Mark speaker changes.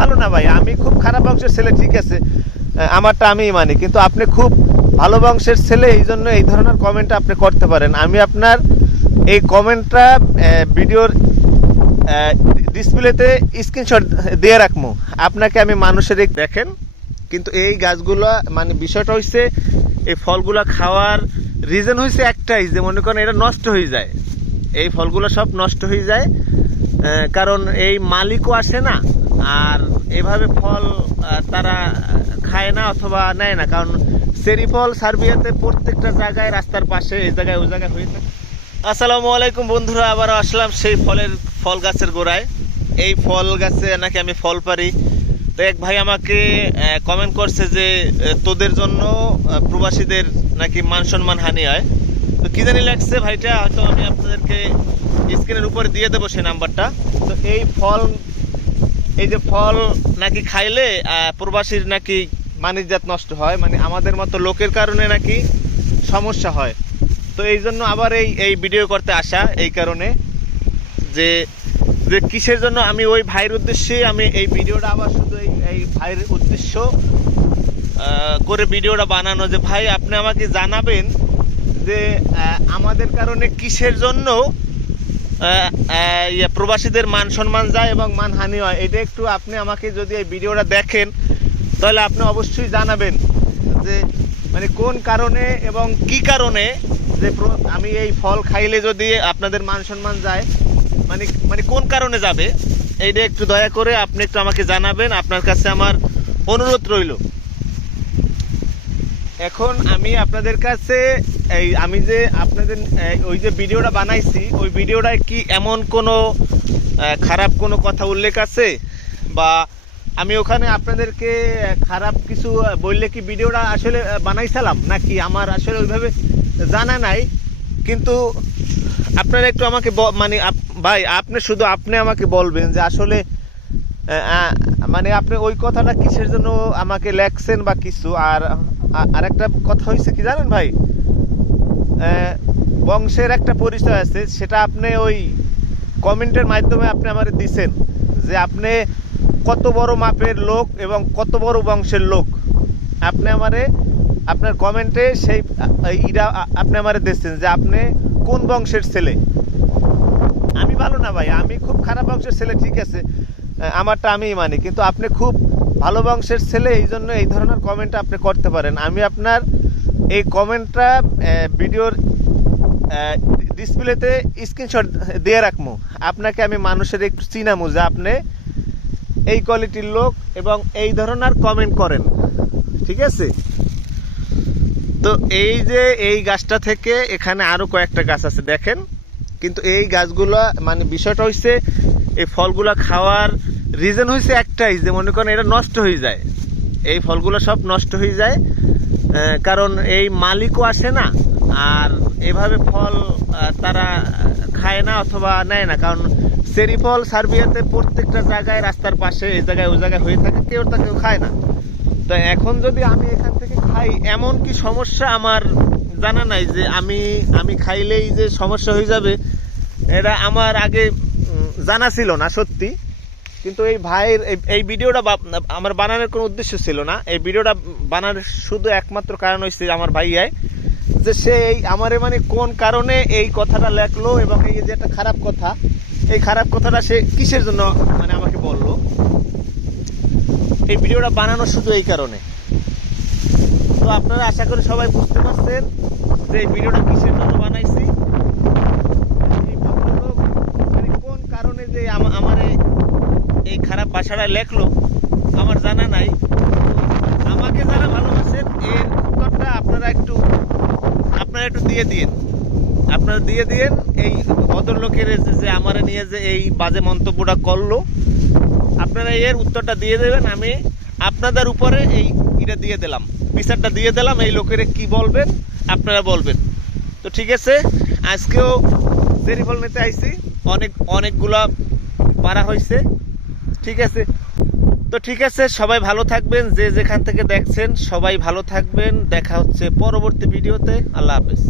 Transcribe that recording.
Speaker 1: ভালো না ভাই, আমি খুব খারাপ বংশের ছেলে, ঠিক আছে। আমারটা আমিই মানি, কিন্তু আপনি খুব ভালো বংশের ছেলে, এই জন্য এই ধরনের কমেন্ট আপনি করতে পারেন। আমি আপনার এই কমেন্টটা ভিডিওর ডিসপ্লেতে স্ক্রিনশট দিয়ে রাখব আপনাকে আমি মানুষের দেখেন, কিন্তু এই গাছগুলো মানে বিষয়টা হচ্ছে এই ফলগুলো খাওয়ার রিজন হয়েছে একটাই, যে মনে করেন এটা নষ্ট হয়ে যায়। এই ফলগুলো সব নষ্ট হয়ে যায় কারণ এই মালিকও আসে না আর এভাবে ফল তারা খায় না অথবা নেয় না। কারণ সেরি ফল সার্বিয়াতে প্রত্যেকটা জায়গায়, রাস্তার পাশে, এই জায়গায়, ওই জায়গায় হয়ে থাকে আসসালামু আলাইকুম বন্ধুরা আবার আসলাম সেই ফলের, ফল গাছের গোড়ায়। এই ফল গাছে নাকি আমি ফল পারি তো এক ভাই আমাকে কমেন্ট করছে যে তোদের জন্য প্রবাসীদের নাকি মান সম্মান হানি হয়। তো কি জানি লাগছে ভাইটা, হয়তো আমি আপনাদেরকে স্ক্রিনের উপরে দিয়ে দেবো সেই নাম্বারটা তো এই ফল এই যে ফল নাকি খাইলে প্রবাসীর নাকি মানিজ্জাত নষ্ট হয় মানে আমাদের মতো লোকের কারণে নাকি সমস্যা হয়। তো এই জন্য আবার এই এই ভিডিও করতে আসা, এই কারণে যে যে কিসের জন্য আমি ওই ভাইয়ের উদ্দেশ্যে আমি এই ভিডিওটা আবার শুধু এই এই ভাইয়ের উদ্দেশ্য করে ভিডিওটা বানানো। যে ভাই, আপনি আমাকে জানাবেন যে আমাদের কারণে কিসের জন্য প্রবাসীদের মান সম্মান যায় এবং মানহানি হয়। এটা একটু আপনি আমাকে যদি এই ভিডিওটা দেখেন, তাহলে আপনি অবশ্যই জানাবেন যে মানে কোন কারণে এবং কি কারণে যে আমি এই ফল খাইলে যদি আপনাদের মান সম্মান যায় মানে মানে কোন কারণে যাবে? এইটা একটু দয়া করে আপনি একটু আমাকে জানাবেন। আপনার কাছে আমার অনুরোধ রইল। এখন আমি আপনাদের কাছে এই, আমি যে আপনাদের ওই যে ভিডিওটা বানাইছি, ওই ভিডিওটায় কি এমন কোনো খারাপ কোনো কথা উল্লেখ আছে? বা আমি ওখানে আপনাদেরকে খারাপ কিছু বললে কি ভিডিওটা আসলে বানাইছিলাম? নাকি আমার আসলে ওইভাবে জানা নাই? কিন্তু আপনারা একটু আমাকে মানে ভাই, আপনি শুধু আপনি আমাকে বলবেন যে আসলে মানে আপনি ওই কথাটা কিসের জন্য আমাকে লেখছেন বা কিছু, আর আর একটা কথা হয়েছে কি জানেন ভাই? বংশের একটা পরিচয় আছে, সেটা আপনি ওই কমেন্টের মাধ্যমে আপনি আমারে দিছেন, যে আপনি কত বড় মাপের লোক এবং কত বড় বংশের লোক। আপনি আমারে, আপনার কমেন্টে সেই ইরা আপনি আমারে দিচ্ছেন যে আপনি কোন বংশের ছেলে। আমি ভালো না ভাই, আমি খুব খারাপ বংশের ছেলে, ঠিক আছে। আমারটা আমিই মানি, কিন্তু আপনি খুব ভালো বংশের ছেলে, এই জন্য এই ধরনের কমেন্ট আপনি করতে পারেন। আমি আপনার এই কমেন্টটা ভিডিওর ডিসপ্লেতে স্ক্রিনশট দিয়ে রাখব। আপনাকে আমি মানুষের একটু চিনামু যে আপনি এই কোয়ালিটির লোক এবং এই ধরনের কমেন্ট করেন। ঠিক আছে? তো এই যে এই গাছটা থেকে এখানে আরও কয়েকটা গাছ আছে, দেখেন। কিন্তু এই গাছগুলো মানে বিষয়টা হচ্ছে এই ফলগুলো খাওয়ার রিজন হয়েছে একটাই, যে মনে করেন এটা নষ্ট হয়ে যায়। এই ফলগুলো সব নষ্ট হয়ে যায়। কারণ এই মালিকও আসে না, আর এভাবে ফল তারা খায় না অথবা নেয় না। কারণ সেরি ফল সার্বিয়াতে প্রত্যেকটা জায়গায়, রাস্তার পাশে, এই জায়গায়, ওই জায়গায় হয়ে থাকে, কেউ তা কেউ খায় না। তো এখন যদি আমি এখান থেকে খাই, এমন কি সমস্যা আমার জানা নাই যে আমি আমি খাইলেই যে সমস্যা হয়ে যাবে? এটা আমার আগে জানা ছিল না সত্যি। কিন্তু এই ভাইয়ের এই- ভিডিওটা আমার বানানোর কোনো উদ্দেশ্য ছিল না। এই ভিডিওটা বানানোর শুধু একমাত্র কারণ হচ্ছে আমার ভাইয়াই, যে সে এই আমারে মানে কোন কারণে এই কথাটা লেখলো এবং এই যে একটা খারাপ কথা, এই খারাপ কথাটা সে কিসের জন্য মানে আমাকে বলল? এই ভিডিওটা বানানো শুধু এই কারণে। তো আপনারা আশা করি সবাই বুঝতে পারছেন যে এই ভিডিওটা কিসের জন্য বানাইছি এই ভদ্রলোক মানে কোন কারণে যে আমা- আমার এই- এই খারাপ ভাষাটা লেখলো, আমার জানা নাই। আমাকে যারা ভালোবাসেন, এর উত্তরটা আপনারা একটু আপনারা একটু দিয়ে দিন আপনারা দিয়ে দিন এই ভদ্রলোকের যে আমার নিয়ে যে এই বাজে মন্তব্যটা করল। আপনারা এর উত্তরটা দিয়ে দেবেন, আমি আপনাদের উপরে এই এটা দিয়ে দিলাম। বিচারটা দিয়ে দিলাম, এই লোকের কি বলবেন, আপনারা বলবেন। তো ঠিক আছে, আজকেও দেরি ফল নিতে আইছি। অনেক অনেকগুলা পারা হয়েছে ঠিক আছে? তো ঠিক আছে, সবাই ভালো থাকবেন, যে যেখান থেকে দেখছেন, সবাই ভালো থাকবেন, দেখা হচ্ছে পরবর্তী ভিডিওতে, আল্লাহ হাফেজ।